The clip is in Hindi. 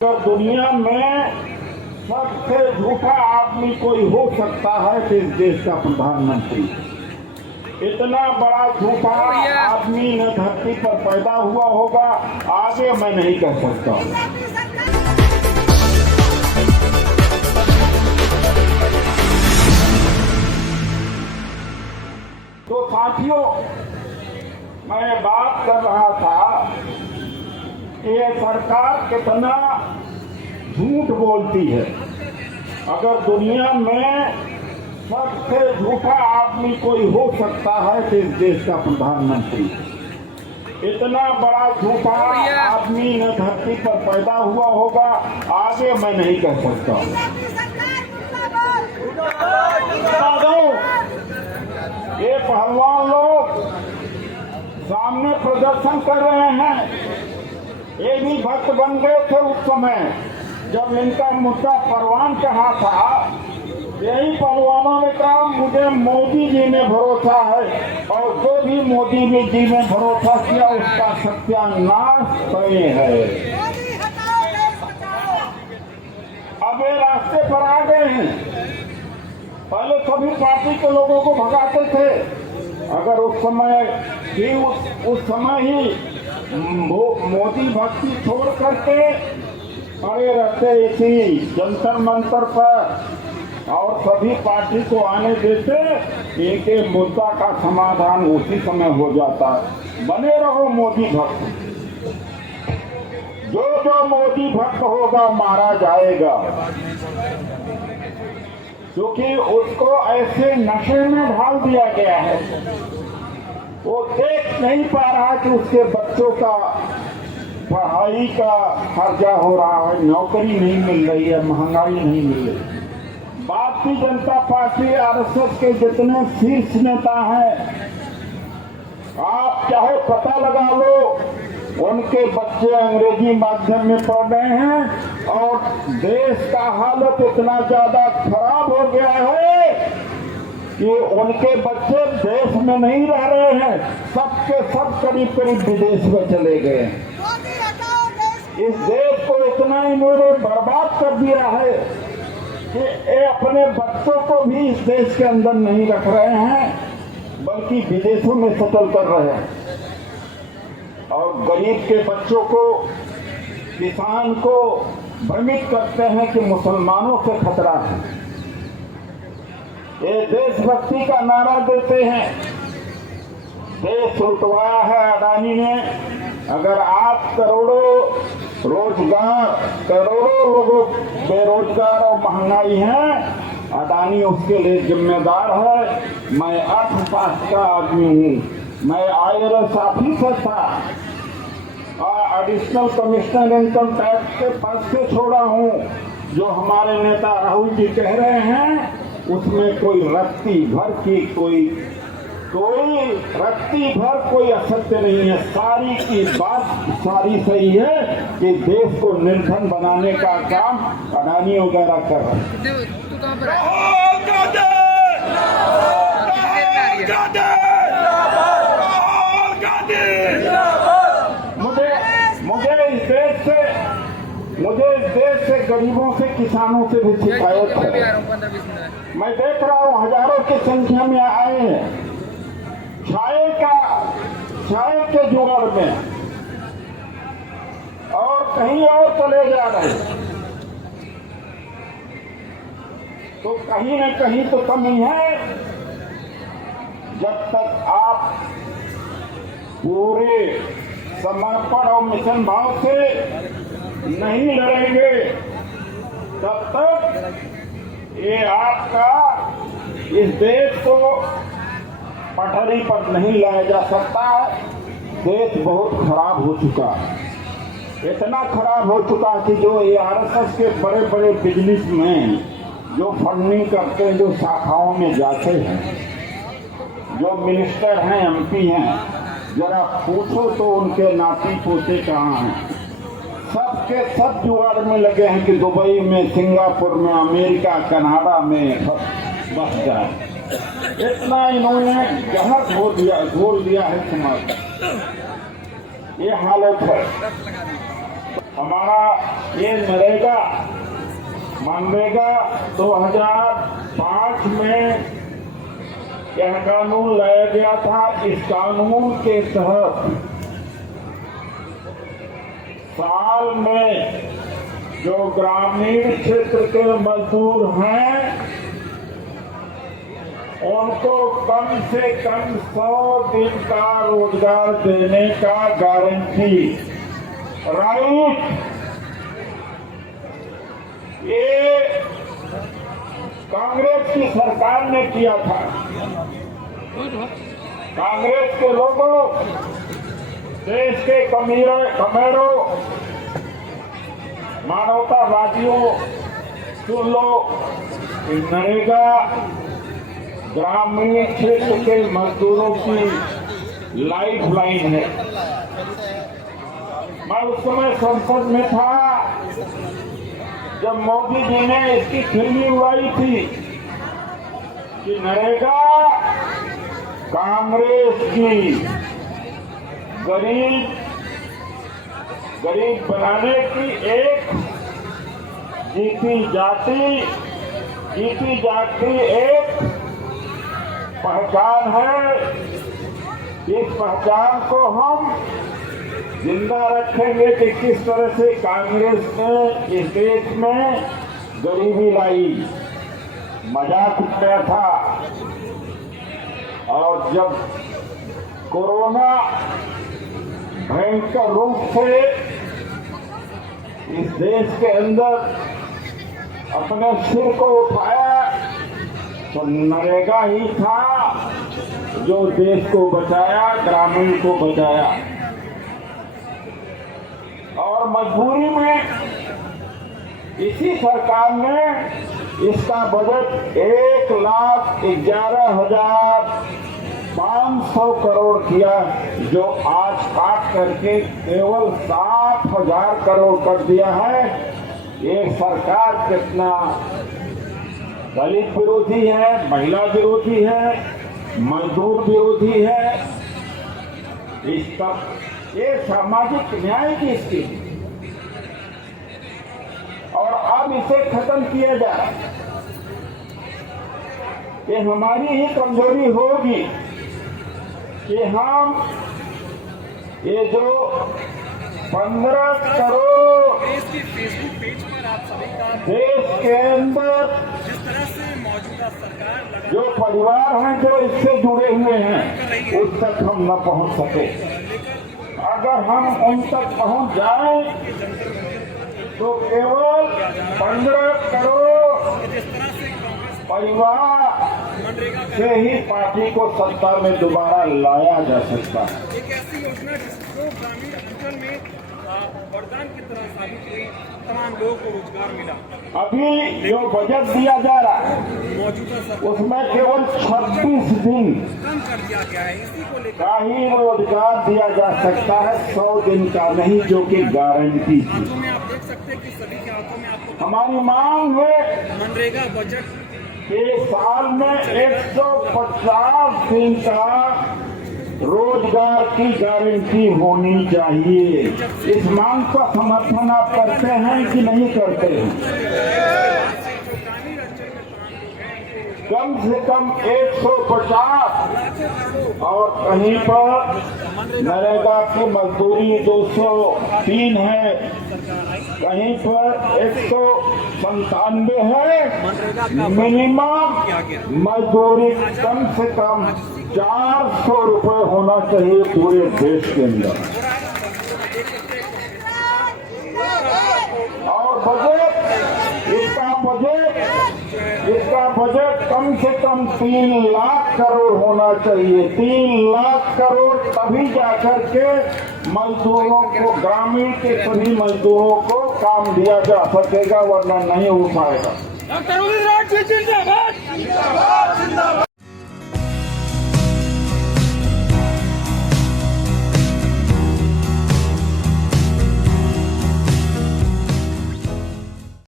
अगर दुनिया में सबसे झूठा आदमी कोई हो सकता है तो इस देश का प्रधानमंत्री। इतना बड़ा झूठा आदमी न धरती पर पैदा हुआ होगा, आगे मैं नहीं कह सकता। तो साथियों, मैं बात कर रहा था कि ये सरकार कितना झूठ बोलती है। अगर दुनिया में सबसे झूठा आदमी कोई हो सकता है तो इस देश का प्रधानमंत्री। इतना बड़ा झूठा आदमी न धरती पर पैदा हुआ होगा, आगे मैं नहीं कह सकता। ये पहलवान लोग सामने प्रदर्शन कर रहे हैं, ये भी भक्त बन गए थे उस समय जब इनका मुद्दा परवान कहा था। यही पहलवानों ने कहा मुझे मोदी जी में भरोसा है, और जो भी मोदी जी में भरोसा किया उसका सत्यानाश तय है। अब ये रास्ते पर आ गए हैं। पहले सभी पार्टी के लोगों को भगाते थे। अगर उस समय ही उस समय ही मोदी भक्ति छोड़ करके अरे रहते इसी जंतर मंतर पर और सभी पार्टी को आने देते, इनके मुद्दा का समाधान उसी समय हो जाता। बने रहो मोदी भक्त। जो मोदी भक्त होगा मारा जाएगा, क्योंकि उसको ऐसे नशे में ढाल दिया गया है। वो देख नहीं पा रहा कि उसके बच्चों का पढ़ाई का खर्चा हो रहा है, नौकरी नहीं मिल रही है, महंगाई नहीं मिल रही। भारतीय जनता पार्टी आरएसएस के जितने शीर्ष नेता हैं, आप चाहे पता लगा लो, उनके बच्चे अंग्रेजी माध्यम में पढ़ रहे हैं और देश का हालत इतना ज्यादा खराब हो गया है कि उनके बच्चे देश में नहीं रह रहे हैं, सबके सब करीब करीब विदेश में चले गए। इस देश को इतना इन्होंने बर्बाद कर दिया है कि ये अपने बच्चों को भी इस देश के अंदर नहीं रख रहे हैं, बल्कि विदेशों में सेटल कर रहे हैं। और गरीब के बच्चों को, किसान को भ्रमित करते हैं कि मुसलमानों से खतरा है। ये देशभक्ति का नारा देते हैं। देश लुटवाया है अडानी ने। अगर आप करोड़ों लोगों बेरोजगार और महंगाई है, अडानी उसके लिए जिम्मेदार है। मैं 8 पास का आदमी हूँ। मैं IRS ऑफिसर था और एडिशनल कमिश्नर इनकम टैक्स के पद से छोड़ा हूँ। जो हमारे नेता राहुल जी कह रहे हैं, उसमें कोई रत्ती भर कोई असत्य नहीं है। सारी की बात सारी सही है कि देश को निर्धन बनाने का काम अडानी वगैरह कर रहे हैं। मुझे इस देश से गरीबों से, किसानों से भी शिकायत है। मैं देख रहा हूँ हजारों की संख्या में आए हैं चाय के जुगाड़ में, और कहीं और चले जा रहे हैं। तो कहीं न कहीं तो कमी है। जब तक आप पूरे समर्पण और मिशन भाव से नहीं लड़ेंगे, तब तक ये आपका इस देश को पटरी पर नहीं लाया जा सकता। देश बहुत खराब हो चुका है। इतना खराब हो चुका कि जो ARSS के बड़े बड़े बिजनेसमैन जो फंडिंग करते हैं, जो शाखाओं में जाते हैं, जो मिनिस्टर हैं, MP हैं, जरा पूछो तो उनके नाती पोते कहाँ हैं। सबके सब जुगाड़ में लगे हैं कि दुबई में, सिंगापुर में, अमेरिका, कनाडा में बस जाए। इतना इन्होंने जहर घोल दिया है समाज। ये हालत है। हमारा ये मनरेगा 2005 में यह कानून लाया गया था। इस कानून के तहत साल में जो ग्रामीण क्षेत्र के मजदूर हैं उनको कम से कम 100 दिन का रोजगार देने का गारंटी राइट। ये कांग्रेस की सरकार ने किया था। कांग्रेस के लोगों, देश के कमेरों, मानवतावादियों, सुन लो, नरेगा ग्रामीण क्षेत्र के मजदूरों की लाइफ लाइन है। मैं उस समय संसद में था जब मोदी जी ने इसकी खिल्ली उड़ाई थी कि नरेगा कांग्रेस की गरीब बनाने की एक जीती जागती एक पहचान है। इस पहचान को हम जिंदा रखेंगे कि किस तरह से कांग्रेस ने इस देश में गरीबी लाई, मजाक उठाया था। और जब कोरोना भयंकर रूप से इस देश के अंदर अपने सिर को उठाया तो नरेगा ही था जो देश को बचाया, ग्रामीण को बचाया। और मजबूरी में इसी सरकार ने इसका बजट 1,11,500 करोड़ किया, जो आज काट करके केवल 7,000 करोड़ कर दिया है। ये सरकार कितना दलित विरोधी है, महिला विरोधी है, मजदूर विरोधी है। इसका ये सामाजिक न्याय की स्थिति, और अब इसे खत्म किया जाए। ये हमारी ही कमजोरी होगी कि हम ये जो 15 करोड़ फेसबुक पेज पर आप सभी का देश के अंदर जिस तरह से मौजूदा सरकार जो परिवार हैं जो इससे जुड़े हुए हैं उस तक हम न पहुंच सके। अगर हम उन तक पहुंच जाएं तो केवल 15 करोड़ परिवार से ही पार्टी को सत्ता में दोबारा लाया जा सकता है। एक ऐसी योजना जिसको ग्रामीण अंचल में वरदान की तरह साबित हुई, तमाम लोगों को रोजगार मिला। अभी जो बजट दिया जा रहा है मौजूदा उसमें केवल 26 दिन कम कर दिया गया है। इसी को लेकर का ही रोजगार दिया जा सकता है, 100 दिन का नहीं, जो कि गारंटी थी। हाथों में आप देख सकते हैं कि सभी के हाथों में आपको हमारी मांग है मनरेगा बजट कि साल में 150 दिन का रोजगार की गारंटी होनी चाहिए। इस मांग का समर्थन आप करते हैं कि नहीं करते हैं? कम से कम 150 और कहीं पर नरेगा की मजदूरी 203 है, कहीं पर 197 है। मिनिमम मजदूरी कम से कम 400 रुपए होना चाहिए पूरे देश के अंदर। और इसका बजट कम से कम 3 लाख करोड़ होना चाहिए। 3 लाख करोड़ तभी जाकर के मजदूरों को, ग्रामीण के सभी मजदूरों को काम दिया जा सकेगा, वरना नहीं हो पाएगा। डॉक्टर उदित राज जिंदाबाद।